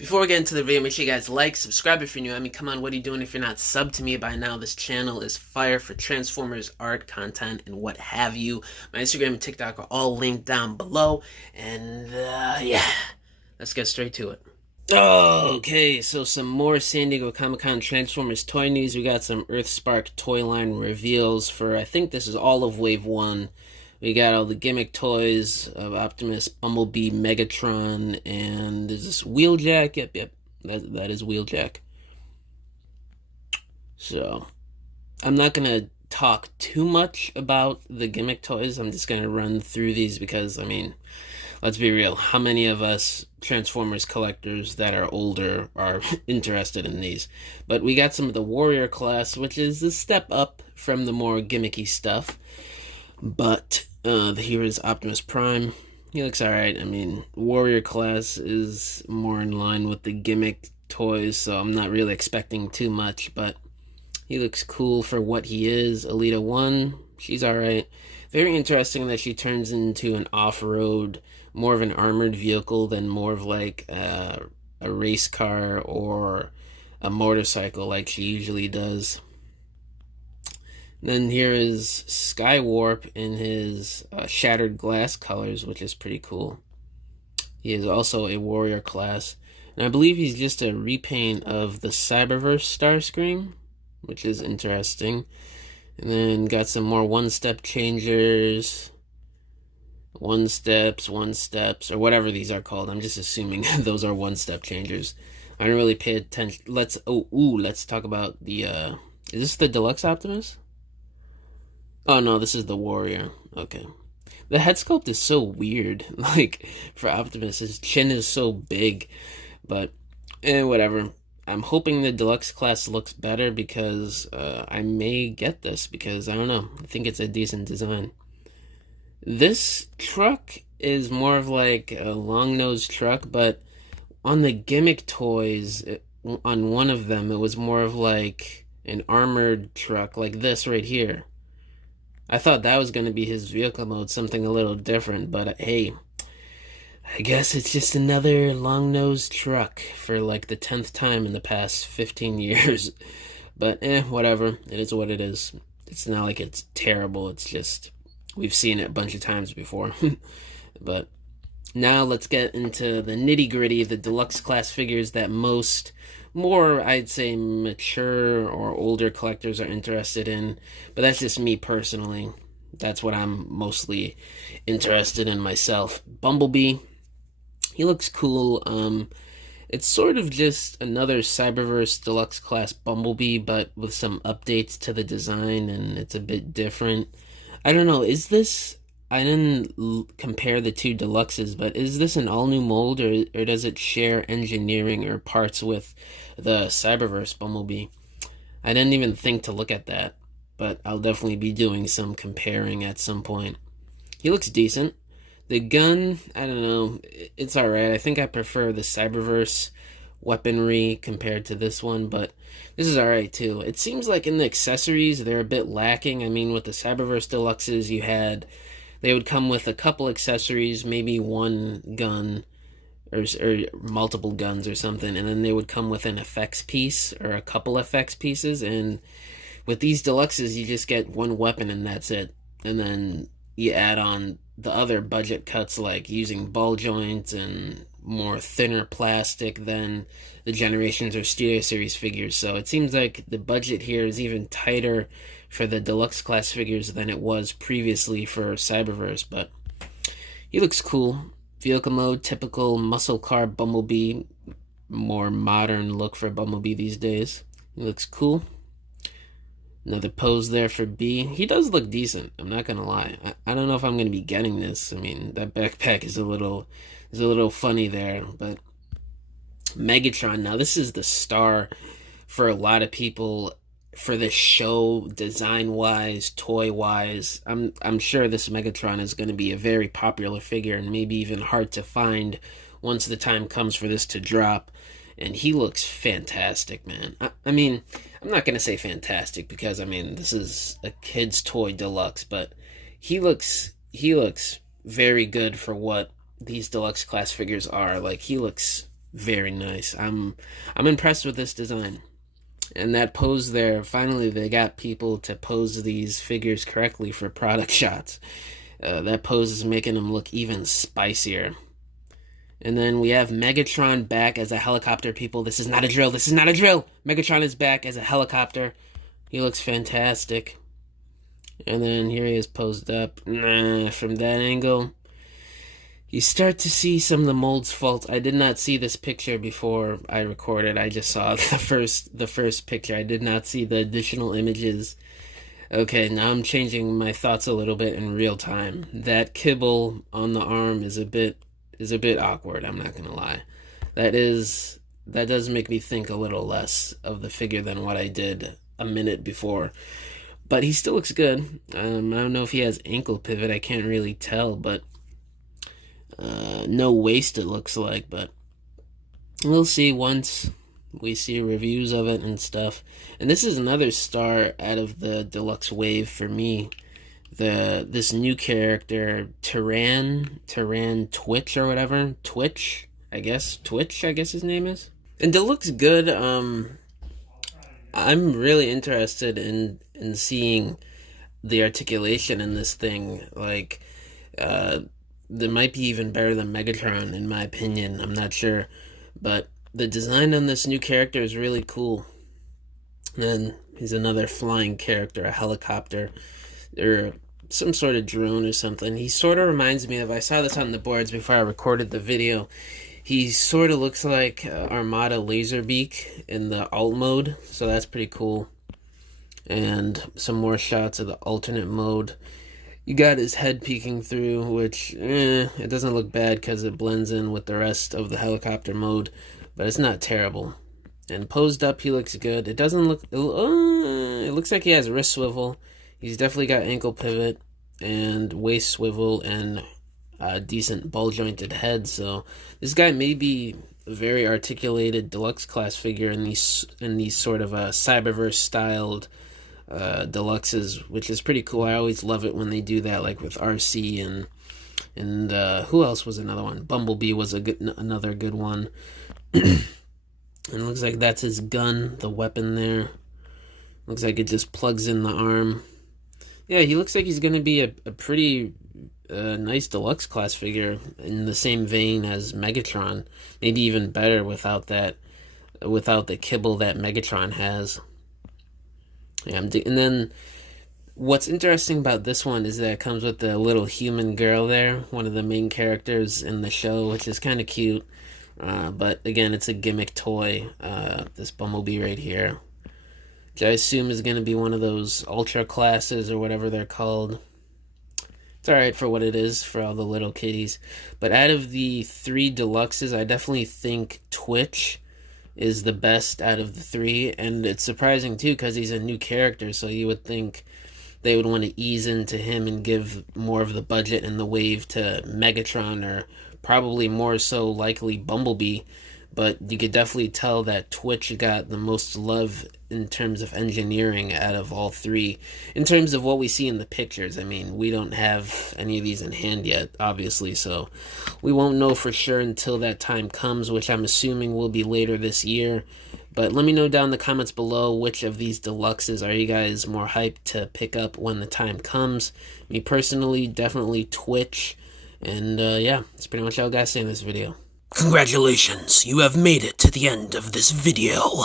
Before we get into the video, make sure you guys like, subscribe if you're new. I mean, come on, what are you doing if you're not subbed to me by now? This channel is fire for Transformers art, content, and what have you. My Instagram and TikTok are all linked down below. And, yeah, let's get straight to it. Okay, so some more San Diego Comic-Con Transformers toy news. We got some Earthspark toy line reveals for, I think this is all of Wave 1. We got all the gimmick toys of Optimus, Bumblebee, Megatron, and there's this Wheeljack. Yep, that is Wheeljack. So, I'm not going to talk too much about the gimmick toys. I'm just going to run through these because, I mean, let's be real. How many of us Transformers collectors that are older are interested in these? But we got some of the Warrior class, which is a step up from the more gimmicky stuff. But here is Optimus Prime. He looks alright. I mean, Warrior class is more in line with the gimmick toys, so I'm not really expecting too much, but he looks cool for what he is. Alita 1, she's alright. Very interesting that she turns into an off-road, more of an armored vehicle than more of like a race car or a motorcycle like she usually does. Then here is Skywarp in his shattered glass colors, which is pretty cool. He is also a Warrior class. And I believe he's just a repaint of the Cyberverse Starscream, which is interesting. And then got some more one-step changers. One steps, or whatever these are called. I'm just assuming those are one-step changers. I don't really pay attention. Let's talk about the, is this the Deluxe Optimus? Oh no, this is the Warrior. Okay. The head sculpt is so weird. Like, for Optimus, his chin is so big. But, whatever. I'm hoping the Deluxe class looks better because I may get this because, I don't know, I think it's a decent design. This truck is more of like a long-nosed truck, but on the gimmick toys, on one of them, it was more of like an armored truck, like this right here. I thought that was going to be his vehicle mode, something a little different, but hey, I guess it's just another long-nosed truck for like the 10th time in the past 15 years. But whatever, it is what it is. It's not like it's terrible, it's just, we've seen it a bunch of times before. But now let's get into the nitty-gritty, the Deluxe class figures that more, I'd say, mature or older collectors are interested in. But that's just me personally. That's what I'm mostly interested in myself. Bumblebee, he looks cool. It's sort of just another Cyberverse Deluxe class Bumblebee, but with some updates to the design, and it's a bit different. I don't know, is this... I didn't compare the two Deluxes, but is this an all-new mold, or does it share engineering or parts with the Cyberverse Bumblebee? I didn't even think to look at that, but I'll definitely be doing some comparing at some point. He looks decent. The gun, I don't know, it's alright. I think I prefer the Cyberverse weaponry compared to this one, but this is alright too. It seems like in the accessories, they're a bit lacking. I mean, with the Cyberverse Deluxes, they would come with a couple accessories, maybe one gun, or multiple guns or something, and then they would come with an effects piece, or a couple effects pieces, and with these Deluxes, you just get one weapon and that's it. And then you add on the other budget cuts, like using ball joints and more thinner plastic than the Generations or Studio Series figures. So it seems like the budget here is even tighter for the Deluxe class figures than it was previously for Cyberverse, but he looks cool. Vehicle mode, typical muscle car Bumblebee, more modern look for Bumblebee these days. He looks cool. Another pose there for B. He does look decent, I'm not gonna lie. I don't know if I'm gonna be getting this. I mean, that backpack is a little funny there, but Megatron, now this is the star for a lot of people for this show, design-wise, toy-wise. I'm sure this Megatron is going to be a very popular figure and maybe even hard to find once the time comes for this to drop. And he looks fantastic, man. I mean, I'm not going to say fantastic because, I mean, this is a kid's toy Deluxe, but he looks very good for what these Deluxe class figures are. Like, he looks very nice. I'm impressed with this design. And that pose there, finally they got people to pose these figures correctly for product shots. That pose is making them look even spicier. And then we have Megatron back as a helicopter, people. This is not a drill. This is not a drill. Megatron is back as a helicopter. He looks fantastic. And then here he is posed up. From that angle, you start to see some of the mold's faults. I did not see this picture before I recorded. I just saw the first picture. I did not see the additional images. Okay, now I'm changing my thoughts a little bit in real time. That kibble on the arm is a bit awkward, I'm not gonna lie. That does make me think a little less of the figure than what I did a minute before. But he still looks good. I don't know if he has ankle pivot, I can't really tell, but no waist it looks like, but we'll see once we see reviews of it and stuff. And this is another star out of the deluxe wave for me. This new character, Tyran Twitch or whatever. Twitch, I guess his name is. And it looks good. I'm really interested in seeing the articulation in this thing. Like, that might be even better than Megatron, in my opinion. I'm not sure. But the design on this new character is really cool. And he's another flying character, a helicopter, or some sort of drone or something. He sort of reminds me of, I saw this on the boards before I recorded the video. He sort of looks like Armada Laserbeak in the alt mode, so that's pretty cool. And some more shots of the alternate mode. You got his head peeking through, which, it doesn't look bad because it blends in with the rest of the helicopter mode, but it's not terrible. And posed up, he looks good. It doesn't look, it looks like he has wrist swivel. He's definitely got ankle pivot and waist swivel and a decent ball-jointed head, so this guy may be a very articulated deluxe class figure in these sort of Cyberverse-styled deluxes, which is pretty cool. I always love it when they do that, like with RC and who else was another one? Bumblebee was another good one. And it looks like that's his gun, the weapon there. Looks like it just plugs in the arm. Yeah, he looks like he's going to be a pretty nice deluxe class figure in the same vein as Megatron. Maybe even better without the kibble that Megatron has. Yeah, and then what's interesting about this one is that it comes with the little human girl there, one of the main characters in the show, which is kind of cute. But again, it's a gimmick toy, this Bumblebee right here, which I assume is going to be one of those ultra classes or whatever they're called. It's alright for what it is for all the little kitties. But out of the 3 deluxes, I definitely think Twitch is the best out of the 3. And it's surprising too because he's a new character, so you would think they would want to ease into him and give more of the budget and the wave to Megatron, or probably more so likely Bumblebee. But you could definitely tell that Twitch got the most love in terms of engineering out of all 3. In terms of what we see in the pictures, I mean, we don't have any of these in hand yet, obviously, so we won't know for sure until that time comes, which I'm assuming will be later this year. But let me know down in the comments below which of these deluxes are you guys more hyped to pick up when the time comes. Me personally, definitely Twitch. And yeah, that's pretty much all I gotta say in this video. Congratulations, you have made it to the end of this video.